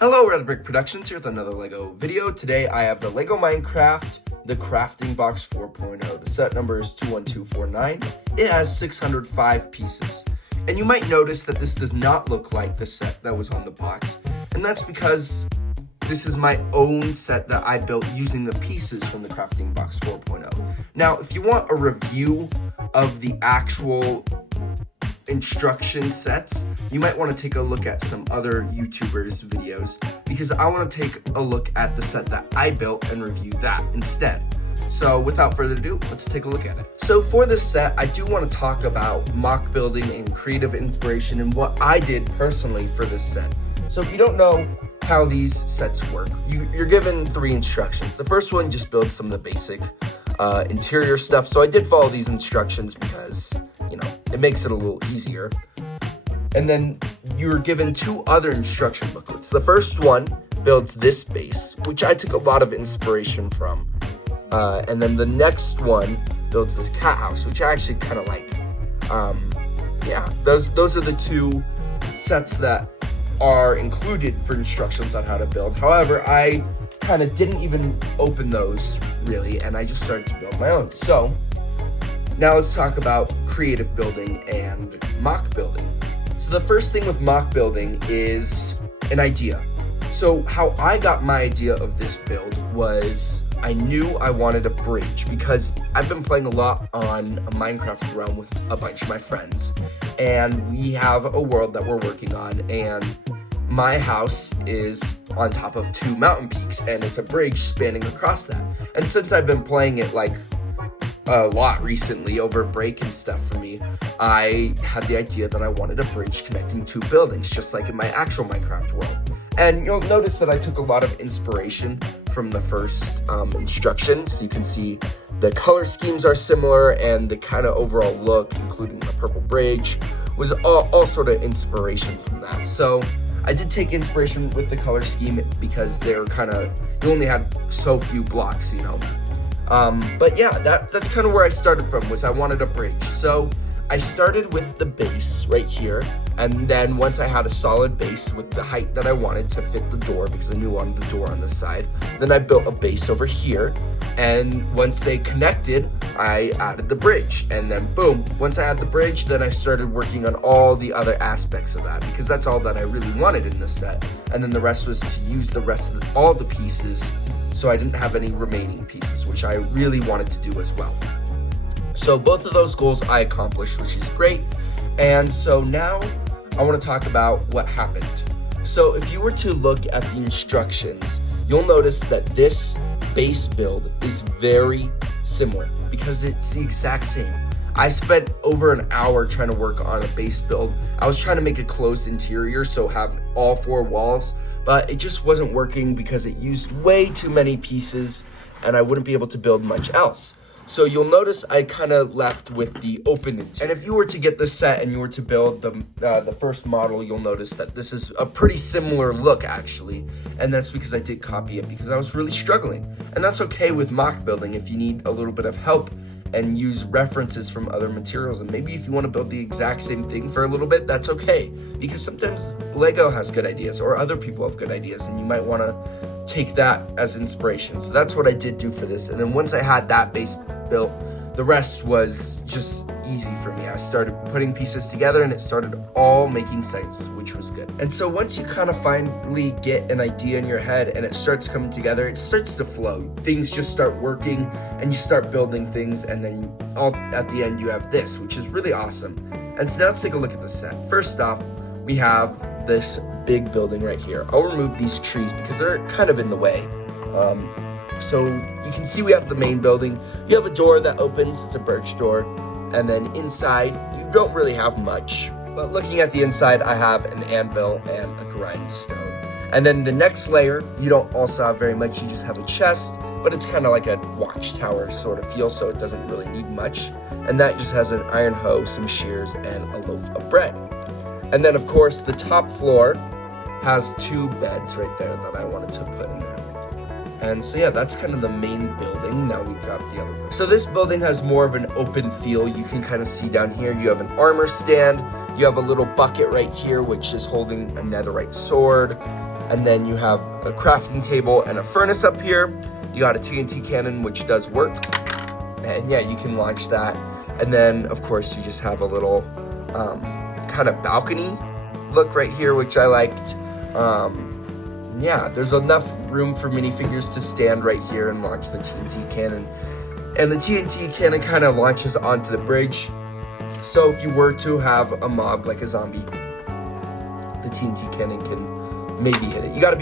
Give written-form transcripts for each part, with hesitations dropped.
Hello, Red Brick Productions here with another LEGO video. Today I have the LEGO Minecraft, the Crafting Box 4.0. The set number is 21249. It has 605 pieces. And you might notice that this does not look like the set that was on the box. And that's because this is my own set that I built using the pieces from the Crafting Box 4.0. Now, if you want a review of the actual instruction sets, you might want to take a look at some other YouTubers' videos because I want to take a look at the set that I built and review that instead. So without further ado, let's take a look at it. So for this set, I do want to talk about MOC building and creative inspiration and what I did personally for this set. So if you don't know how these sets work, you're given 3 instructions. The first one just builds some of the basic interior stuff. So I did follow these instructions because, you know, it makes it a little easier. And then you were given 2 other instruction booklets. The first one builds this base, which I took a lot of inspiration from. And then the next one builds this cat house, which I actually kind of like. Yeah, those are the 2 sets that are included for instructions on how to build. However, I kind of didn't even open those really, and I just started to build my own. So now let's talk about creative building and MOC building. So the first thing with MOC building is an idea. So how I got my idea of this build was I knew I wanted a bridge because I've been playing a lot on a Minecraft realm with a bunch of my friends, and we have a world that we're working on, and my house is on top of 2 mountain peaks and it's a bridge spanning across that. And since I've been playing it like a lot recently over break and stuff for me, I had the idea that I wanted a bridge connecting 2 buildings, just like in my actual Minecraft world. And you'll notice that I took a lot of inspiration from the first instructions. You can see the color schemes are similar and the kind of overall look, including the purple bridge, was all sort of inspiration from that. So I did take inspiration with the color scheme because they're kind of, you only had so few blocks, you know. But yeah, that's kind of where I started from, was I wanted a bridge. So I started with the base right here, and then once I had a solid base with the height that I wanted to fit the door, because I knew I wanted the door on the side, then I built a base over here, and once they connected, I added the bridge, and then boom, once I had the bridge, then I started working on all the other aspects of that, because that's all that I really wanted in this set, and then the rest was to use the rest of all the pieces, so I didn't have any remaining pieces, which I really wanted to do as well. So both of those goals I accomplished, which is great. And so now I want to talk about what happened. So if you were to look at the instructions, you'll notice that this base build is very similar because it's the exact same. I spent over an hour trying to work on a base build. I was trying to make a closed interior, so have all 4 walls, but it just wasn't working because it used way too many pieces and I wouldn't be able to build much else. So you'll notice I kind of left with the open interior. And if you were to get this set and you were to build the first model, you'll notice that this is a pretty similar look actually. And that's because I did copy it because I was really struggling. And that's okay with MOC building if you need a little bit of help and use references from other materials. And maybe if you want to build the exact same thing for a little bit, that's okay. Because sometimes LEGO has good ideas or other people have good ideas and you might want to take that as inspiration. So that's what I did do for this. And then once I had that base built, the rest was just easy for me. I started putting pieces together and it started all making sense, which was good. And so once you kind of finally get an idea in your head and it starts coming together, it starts to flow. Things just start working and you start building things, and then all at the end you have this, which is really awesome. And so now let's take a look at the set. First off, we have this big building right here. I'll remove these trees because they're kind of in the way. So you can see we have the main building. You have a door that opens, it's a birch door. And then inside, you don't really have much. But looking at the inside, I have an anvil and a grindstone. And then the next layer, you don't also have very much, you just have a chest, but it's kind of like a watchtower sort of feel, so it doesn't really need much. And that just has an iron hoe, some shears, and a loaf of bread. And then of course, the top floor has 2 beds right there that I wanted to put in there. And so yeah, that's kind of the main building. Now we've got the other one. So this building has more of an open feel. You can kind of see down here, you have an armor stand. You have a little bucket right here, which is holding a netherite sword. And then you have a crafting table and a furnace up here. You got a TNT cannon, which does work. And yeah, you can launch that. And then, of course, you just have a little kind of balcony look right here, which I liked. Yeah, there's enough room for minifigures to stand right here and launch the TNT cannon. And the TNT cannon kind of launches onto the bridge. So if you were to have a mob like a zombie, the TNT cannon can maybe hit it. You gotta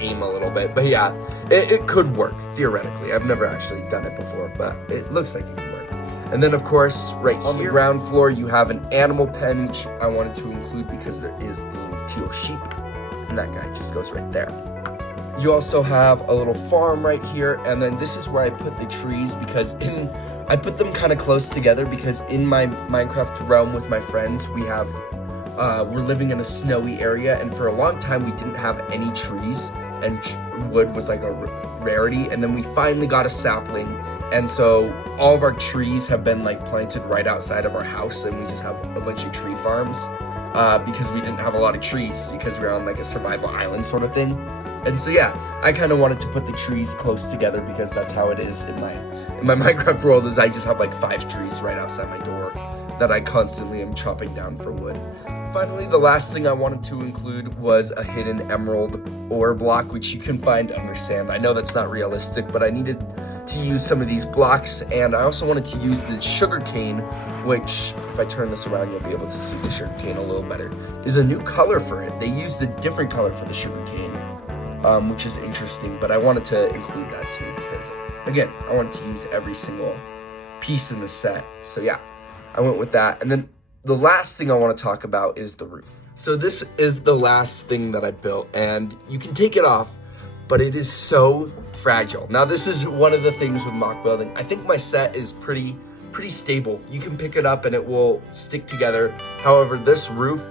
aim a little bit, but yeah, it could work, theoretically. I've never actually done it before, but it looks like it could work. And then of course, right on the ground floor, you have an animal pen, which I wanted to include because there is the teal sheep, and that guy just goes right there. You also have a little farm right here, and then this is where I put the trees because I put them kind of close together because in my Minecraft realm with my friends, we're living in a snowy area, and for a long time we didn't have any trees, and wood was like a rarity, and then we finally got a sapling, and so all of our trees have been like planted right outside of our house, and we just have a bunch of tree farms because we didn't have a lot of trees because we were on like a survival island sort of thing. And so yeah, I kind of wanted to put the trees close together because that's how it is in my Minecraft world, is I just have like 5 trees right outside my door that I constantly am chopping down for wood. Finally, the last thing I wanted to include was a hidden emerald ore block, which you can find under sand. I know that's not realistic, but I needed to use some of these blocks, and I also wanted to use the sugar cane, which, if I turn this around, you'll be able to see the sugar cane a little better, is a new color for it. They used a different color for the sugar cane, which is interesting, but I wanted to include that too because, again, I wanted to use every single piece in the set. So yeah, I went with that. And then the last thing I want to talk about is the roof. So this is the last thing that I built, and you can take it off, but it is so fragile. Now this is one of the things with MOC building. I think my set is pretty stable. You can pick it up and it will stick together. However, this roof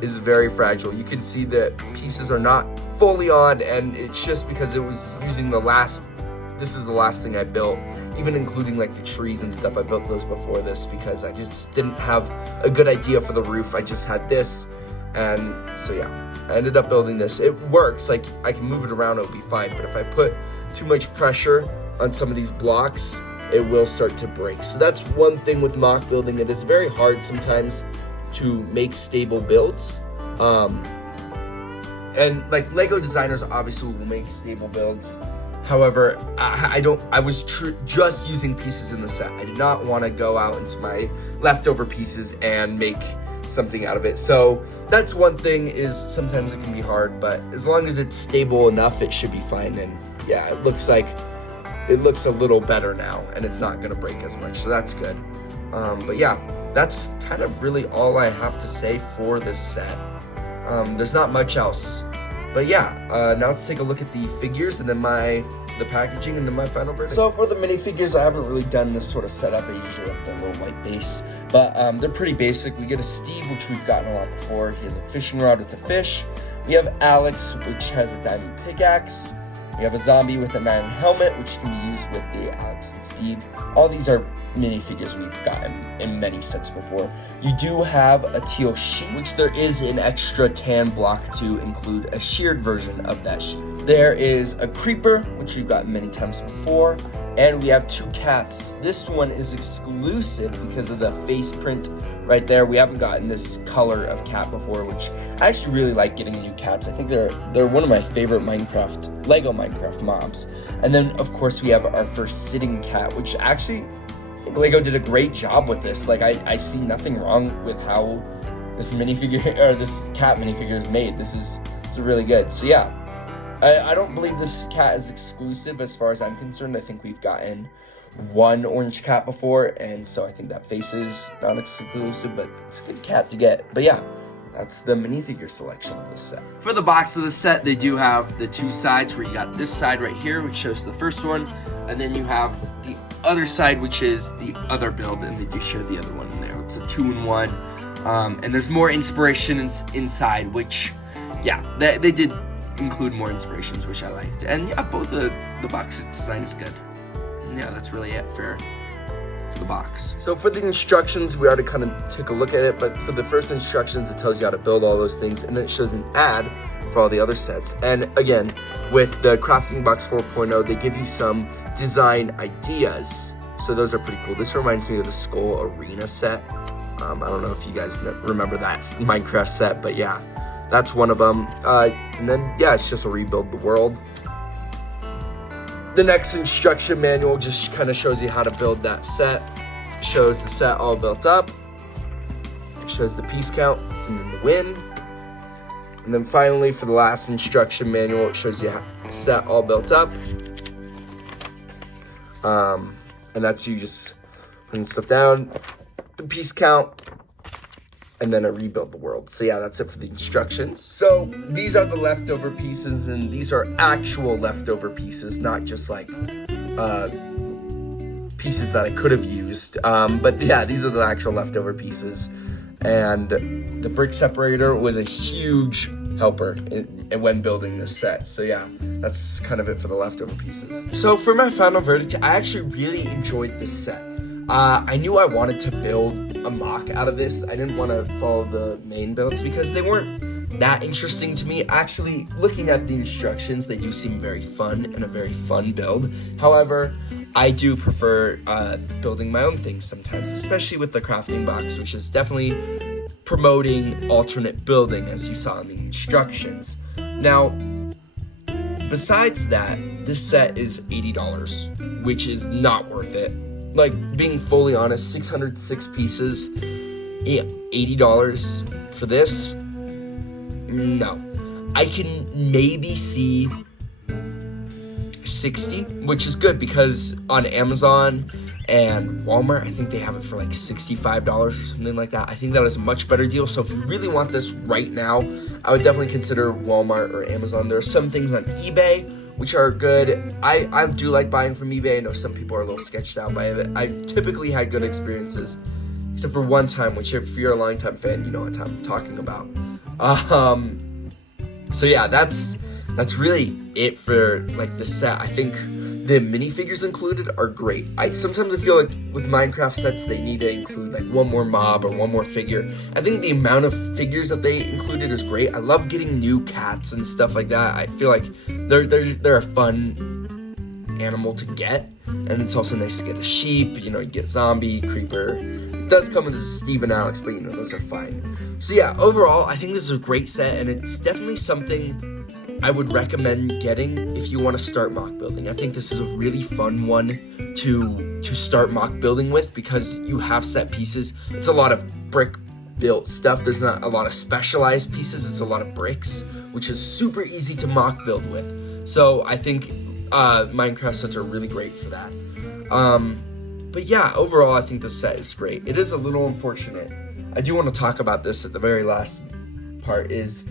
is very fragile. You can see that pieces are not fully on, and it's just because it was using this is the last thing I built, even including like the trees and stuff. I built those before this because I just didn't have a good idea for the roof. I just had this, and so yeah, I ended up building this. It works, like I can move it around, it'll be fine, but if I put too much pressure on some of these blocks, it will start to break. So that's one thing with MOC building. It is very hard sometimes to make stable builds. And like LEGO designers obviously will make stable builds. However, I was just using pieces in the set. I did not want to go out into my leftover pieces and make something out of it. So that's one thing, is sometimes it can be hard, but as long as it's stable enough, it should be fine. And yeah, it looks a little better now, and it's not gonna break as much, so that's good. But yeah, that's kind of really all I have to say for this set. There's not much else. But yeah, now let's take a look at the figures and then the packaging and then my final verdict. So for the minifigures, I haven't really done this sort of setup. I usually have the little white base, but they're pretty basic. We get a Steve, which we've gotten a lot before. He has a fishing rod with a fish. We have Alex, which has a diamond pickaxe. We have a zombie with an iron helmet, which can be used with the Alex and Steve. All these are minifigures we've gotten in many sets before. You do have a teal sheep, which there is an extra tan block to include a sheared version of that sheep. There is a creeper, which we've gotten many times before, and we have 2 cats. This one is exclusive because of the face print right there. We haven't gotten this color of cat before, which I actually really like getting new cats. I think they're one of my favorite LEGO Minecraft mobs. And then of course we have our first sitting cat, which actually LEGO did a great job with this. Like I see nothing wrong with how this cat minifigure is made. This is really good. So yeah, I don't believe this cat is exclusive as far as I'm concerned. I think we've gotten 1 orange cat before, and so I think that face is not exclusive, but it's a good cat to get. But yeah, that's the minifigure selection of this set. For the box of the set, they do have the 2 sides, where you got this side right here, which shows the first one, and then you have the other side, which is the other build, and they do show the other one in there. It's a 2-in-1, and there's more inspiration inside, which, yeah, they did include more inspirations, which I liked. And yeah, both the box's design is good. And yeah, that's really it for the box. So for the instructions, we already kind of took a look at it, but for the first instructions, it tells you how to build all those things, and then it shows an ad for all the other sets. And again, with the Crafting Box 4.0, they give you some design ideas. So those are pretty cool. This reminds me of the Skull Arena set. I don't know if you guys remember that Minecraft set, but yeah, that's one of them. And then, yeah, it's just a rebuild the world. The next instruction manual just kind of shows you how to build that set. Shows the set all built up. It shows the piece count and then the win. And then finally, for the last instruction manual, it shows you how the set all built up. And that's you just putting stuff down, the piece count, and then a rebuild the world. So yeah, that's it for the instructions. So these are the leftover pieces, and these are actual leftover pieces, not just like pieces that I could have used. But yeah, these are the actual leftover pieces. And the brick separator was a huge helper when building this set. So yeah, that's kind of it for the leftover pieces. So for my final verdict, I actually really enjoyed this set. I knew I wanted to build a MOC out of this. I didn't want to follow the main builds because they weren't that interesting to me. Actually, looking at the instructions, they do seem very fun and a very fun build. However, I do prefer building my own things sometimes, especially with the crafting box, which is definitely promoting alternate building, as you saw in the instructions. Now, besides that, this set is $80, which is not worth it. Like, being fully honest, 606 pieces, yeah, $80 for this? No. I can maybe see 60, which is good because on Amazon and Walmart, I think they have it for like $65 or something like that. I think that is a much better deal. So if you really want this right now, I would definitely consider Walmart or Amazon. There are some things on eBay which are good. I do like buying from eBay. I know some people are a little sketched out by it. I've typically had good experiences, except for one time, which if you're a longtime fan, you know what I'm talking about. So yeah, that's really it for like the set. I think the minifigures included are great. Sometimes I feel like with Minecraft sets, they need to include like one more mob or one more figure. I think the amount of figures that they included is great. I love getting new cats and stuff like that. I feel like they're a fun animal to get, and it's also nice to get a sheep. You know, you get zombie, creeper. It does come with Steve and Alex, but you know, those are fine. So yeah, overall, I think this is a great set, and it's definitely something I would recommend getting if you want to start MOC building. I think this is a really fun one to start MOC building with because you have set pieces. It's a lot of brick built stuff. There's not a lot of specialized pieces. It's a lot of bricks, which is super easy to MOC build with. So I think Minecraft sets are really great for that. But yeah, overall, I think this set is great. It is a little unfortunate. I do want to talk about this at the very last part is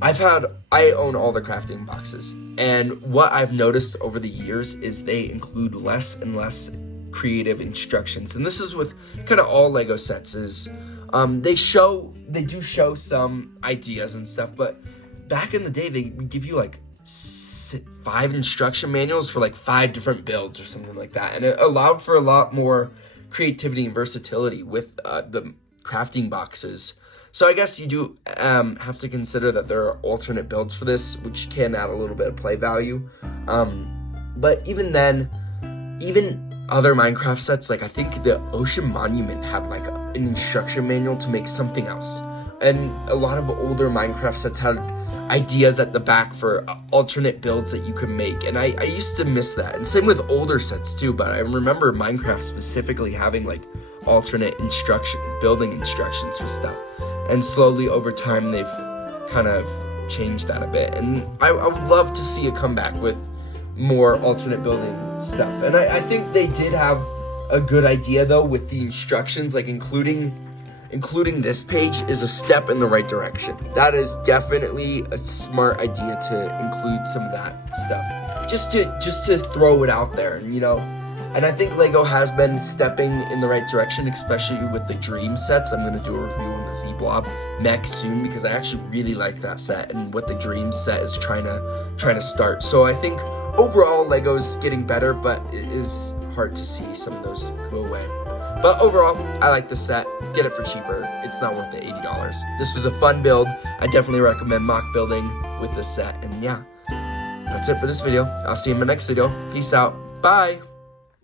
I own all the crafting boxes, and what I've noticed over the years is they include less and less creative instructions, and this is with kind of all LEGO sets. Is they do show some ideas and stuff, but back in the day they would give you like 5 instruction manuals for like 5 different builds or something like that, and it allowed for a lot more creativity and versatility with the crafting boxes. So I guess you do have to consider that there are alternate builds for this, which can add a little bit of play value. But even then, even other Minecraft sets, like I think the Ocean Monument had like an instruction manual to make something else. And a lot of older Minecraft sets had ideas at the back for alternate builds that you could make. And I used to miss that. And same with older sets too, but I remember Minecraft specifically having like alternate building instructions for stuff. And slowly over time, they've kind of changed that a bit. And I would love to see a comeback with more alternate building stuff. And I think they did have a good idea, though, with the instructions. Like, including this page is a step in the right direction. That is definitely a smart idea to include some of that stuff. Just to throw it out there, and, you know. And I think LEGO has been stepping in the right direction, especially with the Dream sets. I'm going to do a review on the Z-Blob mech soon because I actually really like that set and what the Dream set is trying to start. So I think overall LEGO's getting better, but it is hard to see some of those go away. But overall, I like this set. Get it for cheaper. It's not worth the $80. This was a fun build. I definitely recommend mock building with this set. And yeah, that's it for this video. I'll see you in my next video. Peace out. Bye.